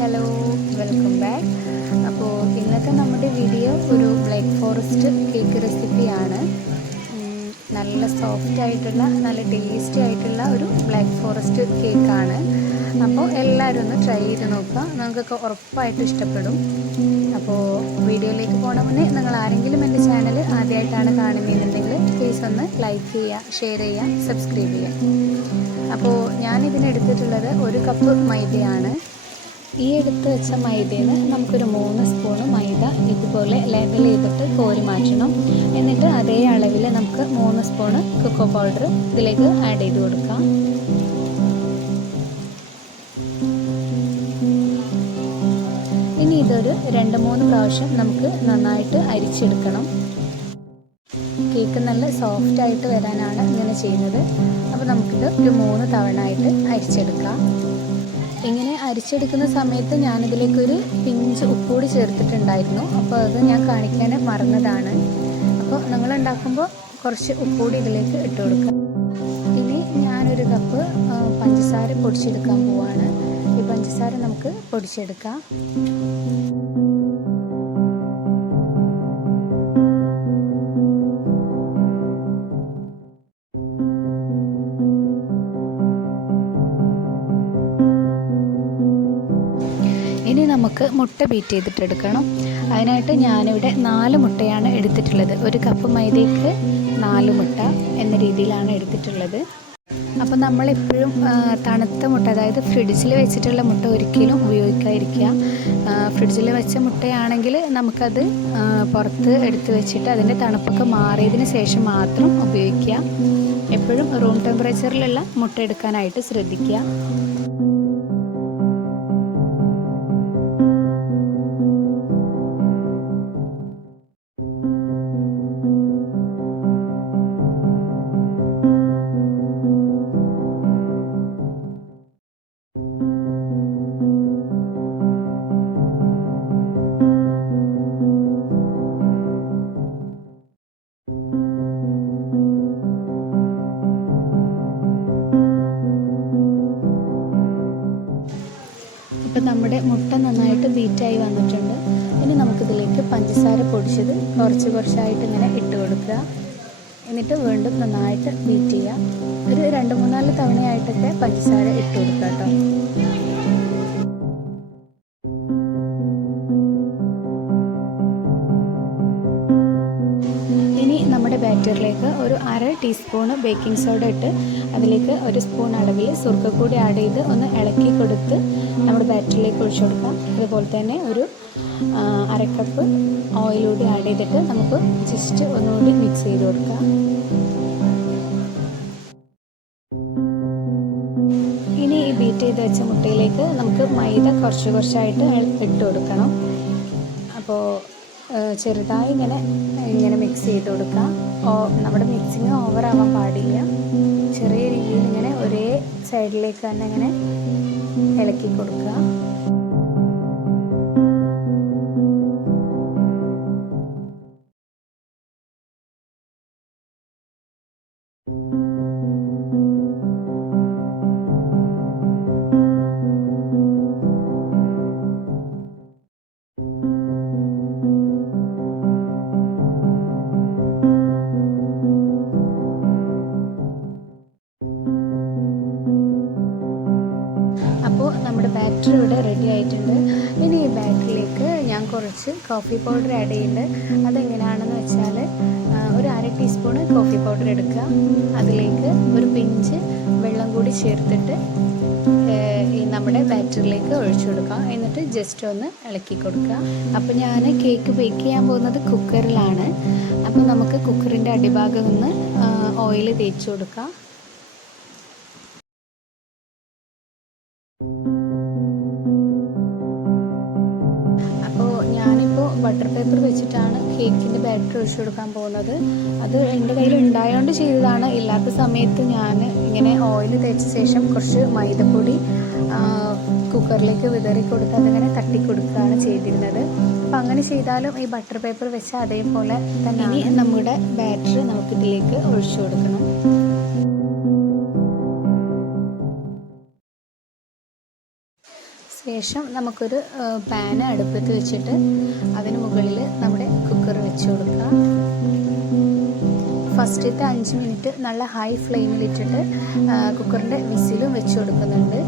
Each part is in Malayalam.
Hello, welcome back. അപ്പോൾ ഇന്നത്തെ നമ്മുടെ വീഡിയോ ഒരു ബ്ലാക്ക് ഫോറസ്റ്റ് കേക്ക് റെസിപ്പിയാണ്. നല്ല സോഫ്റ്റ് ആയിട്ടുള്ള നല്ല ടേസ്റ്റി ആയിട്ടുള്ള ഒരു ബ്ലാക്ക് ഫോറസ്റ്റ് കേക്കാണ്. അപ്പോൾ എല്ലാവരും ഒന്ന് ട്രൈ ചെയ്ത് നോക്കുക, നിങ്ങൾക്കൊക്കെ ഉറപ്പായിട്ടും ഇഷ്ടപ്പെടും. അപ്പോൾ വീഡിയോയിലേക്ക് പോകണ മുന്നേ നിങ്ങൾ ആരെങ്കിലും എൻ്റെ ചാനൽ ആദ്യമായിട്ടാണ് കാണുന്നതെന്നുണ്ടെങ്കിൽ പ്ലീസ് ഒന്ന് ലൈക്ക് ചെയ്യുക, ഷെയർ ചെയ്യുക, സബ്സ്ക്രൈബ് ചെയ്യുക. അപ്പോൾ ഞാനിതിനെടുത്തിട്ടുള്ളത് 1 കപ്പ് മൈദയാണ്. ഈ എടുത്ത് വെച്ച മൈദയിൽ നിന്ന് നമുക്കൊരു 3 സ്പൂണ് മൈദ ഇതുപോലെ ലെവൽ ചെയ്തിട്ട് കോരി മാറ്റണം. എന്നിട്ട് അതേ അളവിൽ നമുക്ക് 3 സ്പൂണ് കൊക്കോ പൗഡർ ഇതിലേക്ക് ആഡ് ചെയ്ത് കൊടുക്കാം. ഇനി ഇതൊരു 2-3 പ്രാവശ്യം നമുക്ക് നന്നായിട്ട് അരിച്ചെടുക്കണം. കേക്ക് നല്ല സോഫ്റ്റ് ആയിട്ട് വരാനാണ് ഇങ്ങനെ ചെയ്യുന്നത്. അപ്പോൾ നമുക്കിത് ഒരു 3 തവണ ആയിട്ട് അരിച്ചെടുക്കാം. ഇങ്ങനെ അരിച്ചെടുക്കുന്ന സമയത്ത് ഞാനിതിലേക്കൊരു പിഞ്ച് ഉപ്പുകൂടി ചേർത്തിട്ടുണ്ടായിരുന്നു. അപ്പോൾ അത് ഞാൻ കാണിക്കാൻ മറന്നതാണ്. അപ്പോൾ നിങ്ങൾ ഉണ്ടാക്കുമ്പോൾ കുറച്ച് ഉപ്പുകൂടി ഇതിലേക്ക് ഇട്ട് കൊടുക്കുക. ഇനി ഞാനൊരു കപ്പ് പഞ്ചസാര പൊടിച്ചെടുക്കാൻ പോവാണ്. ഈ പഞ്ചസാര നമുക്ക് പൊടിച്ചെടുക്കാം. ഇനി നമുക്ക് മുട്ട ബീറ്റ് ചെയ്തിട്ടെടുക്കണം. അതിനായിട്ട് ഞാനിവിടെ 4 മുട്ടയാണ് എടുത്തിട്ടുള്ളത്. 1 കപ്പ് മൈദയ്ക്ക് 4 മുട്ട എന്ന രീതിയിലാണ് എടുത്തിട്ടുള്ളത്. അപ്പോൾ നമ്മളെപ്പോഴും തണുത്ത മുട്ട, അതായത് ഫ്രിഡ്ജിൽ വെച്ചിട്ടുള്ള മുട്ട ഒരിക്കലും ഉപയോഗിക്കാതിരിക്കുക. ഫ്രിഡ്ജിൽ വെച്ച മുട്ടയാണെങ്കിൽ നമുക്കത് പുറത്ത് എടുത്ത് വെച്ചിട്ട് അതിൻ്റെ തണുപ്പൊക്കെ മാറിയതിന് ശേഷം മാത്രം ഉപയോഗിക്കുക. എപ്പോഴും റൂം ടെമ്പറേച്ചറിലുള്ള മുട്ട എടുക്കാനായിട്ട് ശ്രദ്ധിക്കുക. അപ്പോൾ നമ്മുടെ മുട്ട നന്നായിട്ട് ബീറ്റായി വന്നിട്ടുണ്ട്. ഇനി നമുക്കിതിലേക്ക് പഞ്ചസാര പൊടിച്ചത് കുറച്ചായിട്ട് ഇങ്ങനെ ഇട്ട് കൊടുക്കുക. എന്നിട്ട് വീണ്ടും നന്നായിട്ട് ബീറ്റ് ചെയ്യുക. ഒരു 2-3-4 തവണയായിട്ടൊക്കെ പഞ്ചസാര ഇട്ട് കൊടുക്കുക കേട്ടോ. നമ്മുടെ ബാറ്ററിലേക്ക് ഒരു 1/2 ടീസ്പൂണ് ബേക്കിംഗ് സോഡ ഇട്ട് അതിലേക്ക് 1 സ്പൂൺ അളവിൽ സുർക്ക കൂടി ആഡ് ചെയ്ത് ഒന്ന് ഇളക്കി കൊടുത്ത് നമ്മുടെ ബാറ്ററിലേക്ക് ഒഴിച്ചു കൊടുക്കാം. അതുപോലെ തന്നെ ഒരു 1/2 കപ്പ് ഓയിൽ കൂടി ആഡ് ചെയ്തിട്ട് നമുക്ക് ജസ്റ്റ് ഒന്നുകൂടി മിക്സ് ചെയ്ത് കൊടുക്കാം. ഇനി ഈ ബീറ്റ് ചെയ്ത് വെച്ച മുട്ടയിലേക്ക് നമുക്ക് മൈദ കുറച്ചായിട്ട് ഇട്ട് കൊടുക്കണം. അപ്പോൾ ചെറുതായി ഇങ്ങനെ മിക്സ് ചെയ്ത് കൊടുക്കാം. നമ്മുടെ മിക്സിങ് ഓവറാവാൻ പാടില്ല. ചെറിയ രീതിയിൽ ഇങ്ങനെ ഒരേ സൈഡിലേക്ക് തന്നെ ഇങ്ങനെ ഇളക്കി കൊടുക്കുക. അപ്പോൾ നമ്മുടെ ബാറ്ററി ഇവിടെ റെഡി ആയിട്ടുണ്ട്. ഇനി ഈ ബാറ്ററിലേക്ക് ഞാൻ കുറച്ച് കോഫി പൗഡർ ആഡ് ചെയ്യുന്നുണ്ട്. അതെങ്ങനെയാണെന്ന് വെച്ചാൽ ഒരു 1/2 ടീസ്പൂണ് കോഫി പൗഡർ എടുക്കുക. അതിലേക്ക് ഒരു പിഞ്ച് വെള്ളം കൂടി ചേർത്തിട്ട് ഈ നമ്മുടെ ബാറ്ററിലേക്ക് ഒഴിച്ചു കൊടുക്കുക. എന്നിട്ട് ജസ്റ്റ് ഒന്ന് ഇളക്കി കൊടുക്കുക. അപ്പോൾ ഞാൻ കേക്ക് ബേക്ക് ചെയ്യാൻ പോകുന്നത് കുക്കറിലാണ്. അപ്പോൾ നമുക്ക് കുക്കറിൻ്റെ അടിഭാഗം ഒന്ന് ഓയിൽ തേച്ച് കൊടുക്കാം. ബട്ടർ പേപ്പർ വെച്ചിട്ടാണ് കേക്കിൻ്റെ ബാറ്റർ ഒഴിച്ചു കൊടുക്കാൻ പോകുന്നത്. അത് എൻ്റെ കയ്യിൽ ഉണ്ടായതുകൊണ്ട് ചെയ്തതാണ്. ഇല്ലാത്ത സമയത്ത് ഞാൻ ഇങ്ങനെ ഓയിൽ തേച്ച ശേഷം കുറച്ച് മൈദപ്പൊടി കുക്കറിലേക്ക് വിതറി കൊടുത്ത് അതിങ്ങനെ തട്ടിക്കൊടുക്കുകയാണ് ചെയ്തിരുന്നത്. അപ്പോൾ അങ്ങനെ ചെയ്താലും ഈ ബട്ടർ പേപ്പർ വെച്ച അതേപോലെ തന്നെ. ഇനി നമ്മുടെ ബാറ്റർ നമുക്കിതിലേക്ക് ഒഴിച്ചു കൊടുക്കണം. ശേഷം നമുക്കൊരു പാൻ അടുപ്പത്ത് വെച്ചിട്ട് അതിന് മുകളിൽ നമ്മുടെ കുക്കർ വെച്ച് കൊടുക്കാം. ഫസ്റ്റത്തെ 5 മിനിറ്റ് നല്ല ഹൈ ഫ്ലെയിമിലിട്ടിട്ട് കുക്കറിൻ്റെ വിസിലും വെച്ച് കൊടുക്കുന്നുണ്ട്.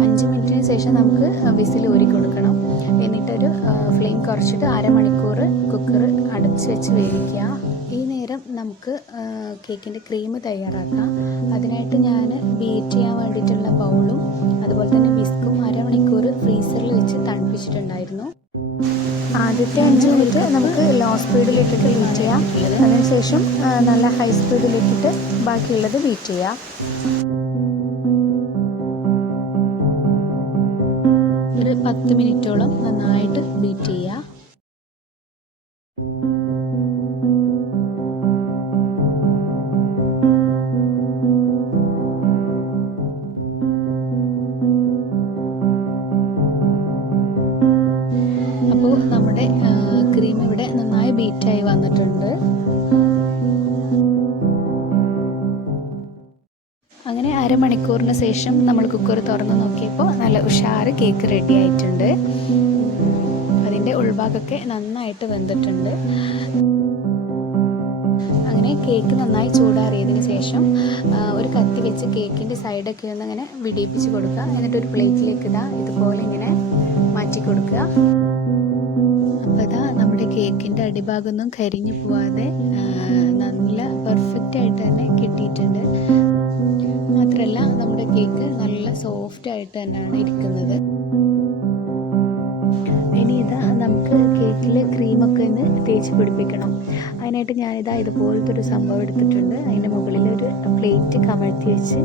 5 മിനിറ്റിന് ശേഷം നമുക്ക് വിസിൽ ഊരി കൊടുക്കണം. എന്നിട്ടൊരു ഫ്ലെയിം കുറച്ചിട്ട് അരമണിക്കൂർ കുക്കർ അടച്ച് വെച്ച് വേവിക്കുക. ഈ നേരം നമുക്ക് കേക്കിൻ്റെ ക്രീം തയ്യാറാക്കാം. അതിനായിട്ട് ഞാൻ ബീറ്റ് ചെയ്യാൻ വേണ്ടിയിട്ടുള്ള ബൗളും അതുപോലെ തന്നെ വിസ്കും അരമണിക്കൂർ ഫ്രീസറിൽ വെച്ച് തണുപ്പിച്ചിട്ടുണ്ടായിരുന്നു. ആദ്യത്തെ 5 മിനിറ്റ് നമുക്ക് ലോ സ്പീഡിലിട്ടിട്ട് ബീറ്റ് ചെയ്യാം. അതിനുശേഷം നല്ല ഹൈ സ്പീഡിലിട്ടിട്ട് ബാക്കിയുള്ളത് ബീറ്റ് ചെയ്യാം. ഒരു 10 മിനിറ്റോളം നന്നായിട്ട് ബീറ്റ് ചെയ്യുക. അപ്പോൾ നമ്മുടെ ക്രീം ഇവിടെ നന്നായി ബീറ്റായി വന്നിട്ടുണ്ട്. അങ്ങനെ അരമണിക്കൂറിന് ശേഷം നമ്മൾ കുക്കർ തുറന്ന് നോക്കിയപ്പോൾ നല്ല ഉഷാറ് കേക്ക് റെഡി ആയിട്ടുണ്ട്. അതിൻ്റെ ഉൾഭാഗമൊക്കെ നന്നായിട്ട് വെന്തിട്ടുണ്ട്. അങ്ങനെ കേക്ക് നന്നായി ചൂടാറിയതിന് ശേഷം ഒരു കത്തി വെച്ച് കേക്കിൻ്റെ സൈഡൊക്കെ ഒന്ന് ഇങ്ങനെ വിടിയിപ്പിച്ച് കൊടുക്കുക. എന്നിട്ടൊരു പ്ലേറ്റിലേക്ക് ഇതുപോലെ ഇങ്ങനെ മാറ്റി കൊടുക്കുക. അപ്പോൾ ഇതാ നമ്മുടെ കേക്കിൻ്റെ അടിഭാഗമൊന്നും കരിഞ്ഞു പോവാതെ നല്ല പെർഫെക്റ്റ് ആയിട്ട് തന്നെ കിട്ടിയിട്ടുണ്ട്. മാത്രമല്ല നമ്മുടെ കേക്ക് നല്ല സോഫ്റ്റ് ആയിട്ട് തന്നെയാണ് ഇരിക്കുന്നത്. ഇനി ഇതാ നമുക്ക് കേക്കിൽ ക്രീമൊക്കെ ഒന്ന് തേച്ച് പിടിപ്പിക്കണം. അതിനായിട്ട് ഞാനിതാ ഇതുപോലത്തെ ഒരു സംഭവം എടുത്തിട്ടുണ്ട്. അതിൻ്റെ മുകളിൽ ഒരു പ്ലേറ്റ് കമഴ്ത്തി വെച്ച്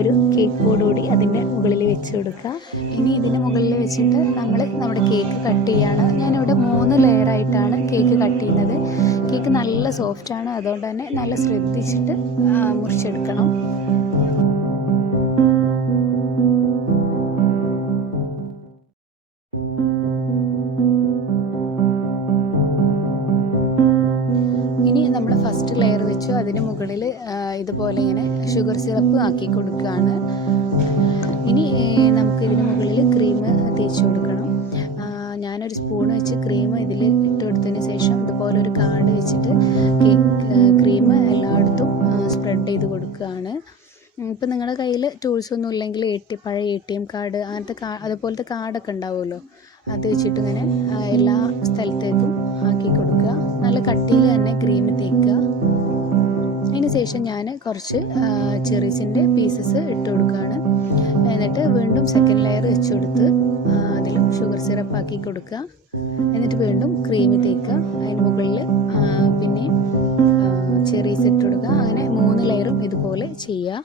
ഒരു കേക്ക് ബോർഡ് കൂടി അതിൻ്റെ മുകളിൽ വെച്ച് കൊടുക്കുക. ഇനി ഇതിൻ്റെ മുകളിൽ വെച്ചിട്ട് നമ്മുടെ കേക്ക് കട്ട് ചെയ്യുകയാണ്. ഞാനിവിടെ 3 ലെയറായിട്ടാണ് കേക്ക് കട്ട് ചെയ്യുന്നത്. കേക്ക് നല്ല സോഫ്റ്റാണ്, അതുകൊണ്ട് തന്നെ നല്ല ശ്രദ്ധിച്ചിട്ട് മുറിച്ചെടുക്കണം. ഇനി നമ്മൾ ഫസ്റ്റ് ലെയർ വെച്ചു. അതിന് മുകളിൽ ഇതുപോലെ ഇങ്ങനെ ഷുഗർ സിറപ്പ് ആക്കി കൊടുക്കുകയാണ്. ഇനി നമുക്ക് ഇതിന് മുകളിൽ ക്രീം തേച്ച് കൊടുക്കണം. ഞാനൊരു സ്പൂൺ വെച്ച് ക്രീം ഇതിൽ ഇട്ട് കൊടുത്തതിന് ശേഷം ഇതുപോലെ ഒരു കാർഡ് വെച്ചിട്ട് ക്രീം എല്ലായിടത്തും സ്പ്രെഡ് ചെയ്ത് കൊടുക്കുകയാണ്. ഇപ്പം നിങ്ങളുടെ കയ്യിൽ ടൂൾസ് ഒന്നും ഇല്ലെങ്കിൽ പഴയ ATM കാർഡ് അങ്ങനത്തെ അതുപോലത്തെ കാർഡൊക്കെ ഉണ്ടാവുമല്ലോ, അത് വെച്ചിട്ട് ഇങ്ങനെ എല്ലാ സ്ഥലത്തേക്കും ആക്കി കൊടുക്കുക. നല്ല കട്ടിയിൽ തന്നെ ക്രീം തേക്കുക. അതിന് ശേഷം ഞാൻ കുറച്ച് ചെറീസിൻ്റെ പീസസ് ഇട്ട് കൊടുക്കുകയാണ്. എന്നിട്ട് വീണ്ടും സെക്കൻഡ് ലെയർ വെച്ച് കൊടുത്ത് അതിലും ഷുഗർ സിറപ്പ് ആക്കി കൊടുക്കുക. എന്നിട്ട് വീണ്ടും ക്രീം തേക്കുക. അതിന് മുകളിൽ പിന്നെയും ചെറീസ് ഇട്ട് കൊടുക്കുക. അങ്ങനെ 3 ലെയറും ഇതുപോലെ ചെയ്യുക.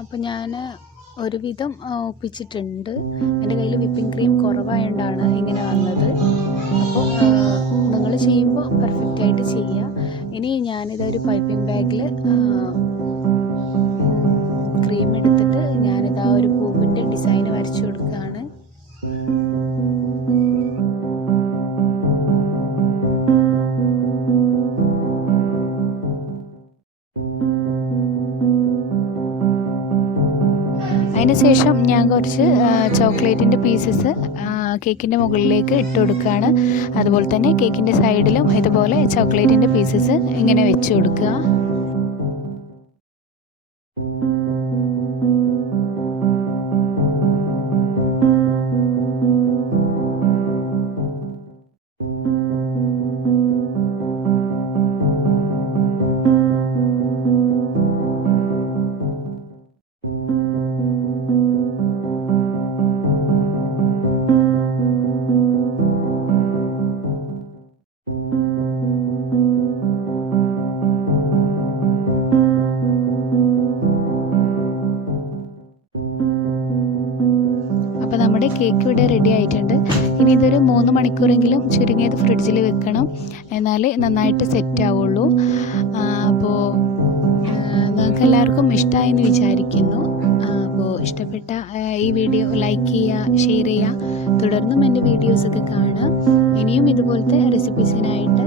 അപ്പോൾ ഞാൻ ഒരുവിധം ഒപ്പിച്ചിട്ടുണ്ട്. എൻ്റെ കയ്യിൽ വിപ്പിംഗ് ക്രീം കുറവായതുകൊണ്ടാണ് ഇങ്ങനെ വന്നത്. അപ്പോൾ നിങ്ങൾ ചെയ്യുമ്പോൾ പെർഫെക്റ്റായിട്ട് ചെയ്യുക. ഇനി ഞാനിതൊരു പൈപ്പിംഗ് ബാഗിൽ ക്രീം എടുത്തിട്ട് ഞാനിതാ ഒരു പൂവിൻ്റെ ഡിസൈൻ വരച്ചു കൊടുക്കുകയാണ്. അതിനുശേഷം ഞാൻ കുറച്ച് ചോക്ലേറ്റിൻ്റെ പീസസ് കേക്കിൻ്റെ മുകളിലേക്ക് ഇട്ട് കൊടുക്കുകയാണ്. അതുപോലെ തന്നെ കേക്കിൻ്റെ സൈഡിലും ഇതുപോലെ ചോക്ലേറ്റിൻ്റെ പീസസ് ഇങ്ങനെ വെച്ച് കൊടുക്കുക. അപ്പോൾ നമ്മുടെ കേക്ക് ഇവിടെ റെഡി ആയിട്ടുണ്ട്. ഇനി ഇതൊരു 3 മണിക്കൂറെങ്കിലും ചുരുങ്ങിയത് ഫ്രിഡ്ജിൽ വെക്കണം, എന്നാലേ നന്നായിട്ട് സെറ്റ് ആവുള്ളൂ. അപ്പോൾ നിങ്ങൾക്ക് എല്ലാവർക്കും ഇഷ്ടമായെന്ന് വിചാരിക്കുന്നു. അപ്പോൾ ഇഷ്ടപ്പെട്ട ഈ വീഡിയോ ലൈക്ക് ചെയ്യുക, ഷെയർ ചെയ്യുക, തുടർന്നും എൻ്റെ വീഡിയോസൊക്കെ കാണുക. ഇനിയും ഇതുപോലത്തെ റെസിപ്പീസിനായിട്ട്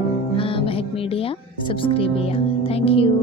മെഹക് മീഡിയ സബ്സ്ക്രൈബ് ചെയ്യുക. Thank you.